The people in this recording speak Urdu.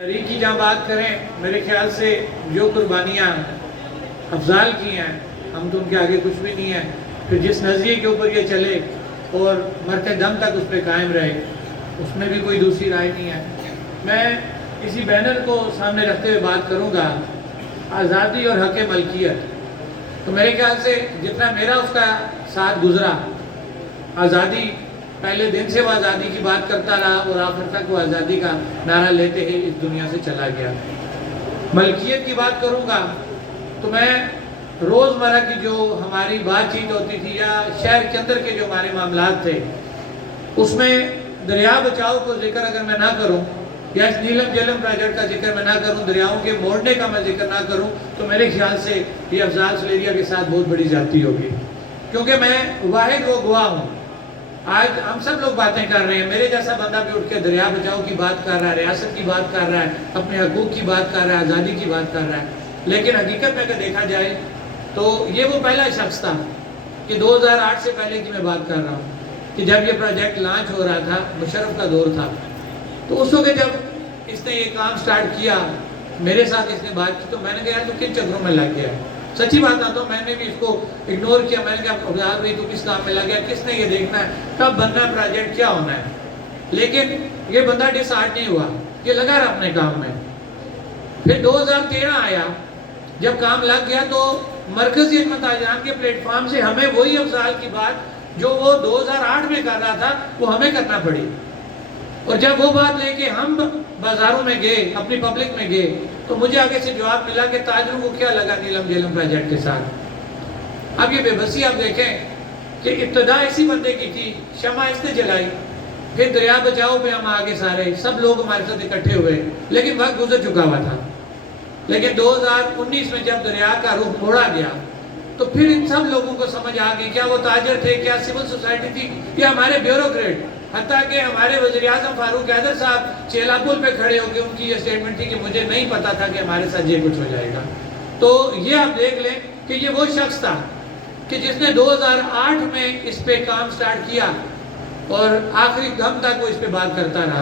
تحریک کی جہاں بات کریں، میرے خیال سے جو قربانیاں افضال کی ہیں، ہم تو ان کے آگے کچھ بھی نہیں ہیں. پھر جس نظریے کے اوپر یہ چلے اور مرتے دم تک اس پہ قائم رہے، اس میں بھی کوئی دوسری رائے نہیں ہے. میں اسی بینر کو سامنے رکھتے ہوئے بات کروں گا، آزادی اور حق ملکیت. تو میرے خیال سے جتنا میرا اس کا ساتھ گزرا، آزادی پہلے دن سے وہ آزادی کی بات کرتا رہا اور آخر تک وہ آزادی کا نعرہ لیتے ہی اس دنیا سے چلا گیا. ملکیت کی بات کروں گا تو میں روزمرہ کی جو ہماری بات چیت ہوتی تھی یا شہر کے اندر کے جو ہمارے معاملات تھے، اس میں دریا بچاؤ کو ذکر اگر میں نہ کروں یا اس نیلم جیلم پروجیکٹ کا ذکر میں نہ کروں، دریاؤں کے موڑنے کا میں ذکر نہ کروں، تو میرے خیال سے یہ افضال سلیریہ کے ساتھ بہت بڑی زیادتی ہوگی. کیونکہ میں واحد وہ گواہ ہوں. آج ہم سب لوگ باتیں کر رہے ہیں، میرے جیسا بندہ بھی اٹھ کے دریا بچاؤ کی بات کر رہا ہے، ریاست کی بات کر رہا ہے، اپنے حقوق کی بات کر رہا ہے، آزادی کی بات کر رہا ہے. لیکن حقیقت میں اگر دیکھا جائے تو یہ وہ پہلا شخص تھا کہ 2008 سے پہلے کی میں بات کر رہا ہوں کہ جب یہ پروجیکٹ لانچ ہو رہا تھا، مشرف کا دور تھا، تو اس وقت جب اس نے یہ کام سٹارٹ کیا، میرے ساتھ اس نے بات کی، تو میں نے کہا یار تو کن چکروں میں لگ گیا. سچی بات آتا ہوں، میں نے بھی اس کو اگنور کیا. میں نے کہا افضال بھائی تو کس کام میں لگ گیا، کس نے یہ دیکھنا ہے کب بننا ہے پروجیکٹ، کیا ہونا ہے. لیکن یہ بندہ ڈس ہارٹ نہیں ہوا، یہ لگا رہا اپنے کام میں. پھر 2013 آیا، جب کام لگ گیا تو مرکزی خدمت تاجران کے پلیٹ فارم سے ہمیں وہی افضال کی بات جو وہ 2008 میں کر رہا تھا وہ ہمیں کرنا پڑی. اور جب وہ بات لے کے ہم بازاروں میں گئے، اپنی پبلک میں گئے، تو مجھے آگے سے جواب ملا کہ تاجروں کو کیا لگا نیلم جیلم پروجیکٹ کے ساتھ. اب یہ بے بسی آپ دیکھیں کہ ابتدا اسی بندے کی تھی، شمع اس نے جلائی، پھر دریا بچاؤ پہ ہم آگے سارے سب لوگ ہمارے ساتھ اکٹھے ہوئے، لیکن وقت گزر چکا ہوا تھا. لیکن 2019 میں جب دریا کا رخ موڑا گیا تو پھر ان سب لوگوں کو سمجھ آ گئی، کیا وہ تاجر تھے، کیا سول سوسائٹی تھی، یا ہمارے بیوروکریٹ. حتیٰ کہ ہمارے وزیر اعظم فاروق حیدر صاحب چیلا پل پہ کھڑے ہو کے ان کی یہ سٹیٹمنٹ تھی کہ مجھے نہیں پتا تھا کہ ہمارے ساتھ یہ کچھ ہو جائے گا. تو یہ آپ دیکھ لیں کہ یہ وہ شخص تھا کہ جس نے 2008 میں اس پہ کام سٹارٹ کیا اور آخری دم تک وہ اس پہ بات کرتا رہا.